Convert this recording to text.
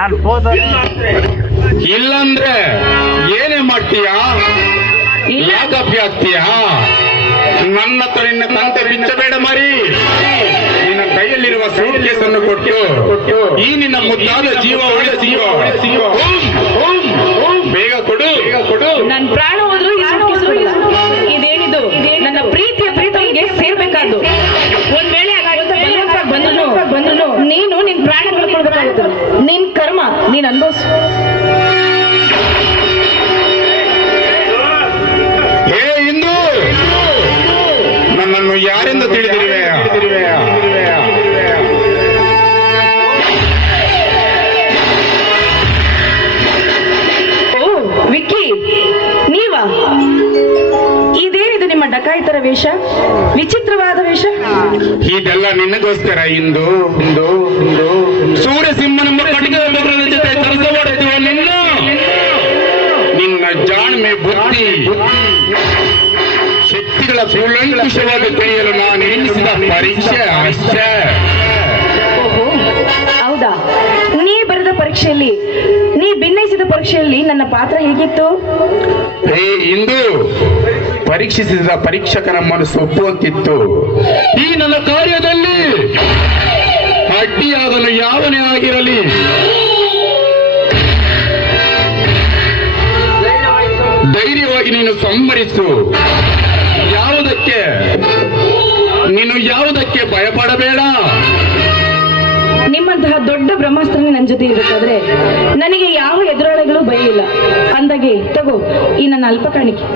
ನಾನು ಹೋದ ಇಲ್ಲಂದ್ರೆ ಏನೇ ಮಾಡ್ತೀಯಾ? ಯಾಕಪ್ಪಿ ಆಗ್ತೀಯಾ? ನನ್ನ ಹತ್ರ ನಿನ್ನ ತಂದೆ ಬಿಚ್ಚಬೇಡ ಮರಿ. ನಿನ್ನ ಕೈಯಲ್ಲಿರುವ ಸೂಟ್ ಕೇಸನ್ನು ಕೊಟ್ಟು ಈ ನಿನ್ನ ಮುದ್ದಾದ ಜೀವ ಉಳಿಸಿ ಬೇಗ ಕೊಡು. ನನ್ನ ಪ್ರಾಣ ಹೋದ್ರು ಈ suitcase ಕೊಡಲ್ಲ. ಇದೇನಿದು? ನನ್ನ ಪ್ರೀತಿಯ ಪ್ರೀತಮಿಗೆ ಸೇರ್ಬೇಕಾದ್ದು. ಒಂದ್ ವೇಳೆ ಬಂದ್ರು ನೀನು ನಿನ್ ಪ್ರಾಣ ಕಳ್ಕೊಳ್ಬೇಕಾಗುತ್ತೆ. ನಿನ್ ಕರ್ಮ ನೀನ್ ಅನುಭವಿಸು. ಹೇ ಇಂದು, ನನ್ನನ್ನು ಯಾರೆಂದು ತಿಳಿದಿರುವೆ? ಓ ವಿಕ್ಕಿ, ನೀವಾ? ಇದೇನಿದು ನಿಮ್ಮ ಡಕಾಯಿತರ ವೇಷ? ವಿಚಿತ್ರವಾದ ವೇಷ. ಇದೆಲ್ಲ ನಿನ್ನಗೋಸ್ಕರ ಇಂದು. ಸೂರ್ಯಸಿಂಹನ ಕಟ್ಟಿಗೆ ಜೊತೆ ತರಿಸಬಾಡುತ್ತೇವೆ ನಿನ್ನ ಜಾಣ್ಮೆ ಬುದ್ಧಿ ಶಕ್ತಿಗಳ ಕೂಲಂಕುಷವಾಗಿ ತಿಳಿಯಲು ನಾನು ಎಣಿಸಿದ ಪರೀಕ್ಷೆ. ಓಹೋ, ಹೌದಾ? ನೀ ಬರೆದ ಪರೀಕ್ಷೆಯಲ್ಲಿ, ನೀ ಭಿನ್ನಯಿಸಿದ ಪರೀಕ್ಷೆಯಲ್ಲಿ ನನ್ನ ಪಾತ್ರ ಹೇಗಿತ್ತು? ಹೇ ಇಂದು, ಪರೀಕ್ಷಿಸಿದ ಪರೀಕ್ಷಕನ ಮನಸ್ಸು ಒಪ್ಪುವಂತಿತ್ತು. ಈ ನನ್ನ ಕಾರ್ಯದಲ್ಲಿ ಅಡ್ಡಿಯಾಗಲು ಯಾವನೇ ಆಗಿರಲಿ ಧೈರ್ಯವಾಗಿ ನೀನು ಸಂಹರಿಸು. ನೀನು ಯಾವುದಕ್ಕೆ ಭಯಪಡಬೇಡ. ನಿಮ್ಮಂತಹ ದೊಡ್ಡ ಬ್ರಹ್ಮಾಸ್ತ್ರನೇ ನನ್ನ ಜೊತೆ ಇರಬೇಕಾದ್ರೆ ನನಗೆ ಯಾವ ಎದುರಾಳಿಗಳು ಭಯ ಇಲ್ಲ. ಅಂದಾಗೆ ತಗೋ ಈ ನನ್ನ ಅಲ್ಪ ಕಾಣಿಕೆ.